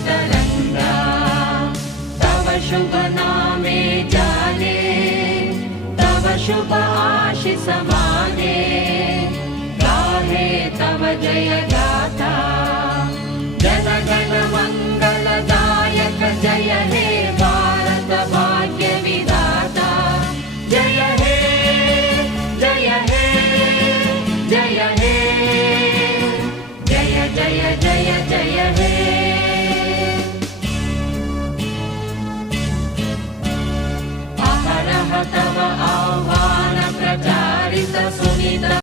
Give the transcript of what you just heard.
तरंगा तव शुभ नामे जाने तव शुभ आशीष माने गाहे तव जय गाथा जन गण मंगलदायक जय हे भारत भाग्य विधाता जय हे जय हे जय हे जय जय जय जय हे अहरह तव आह्वान प्रचारित सुनित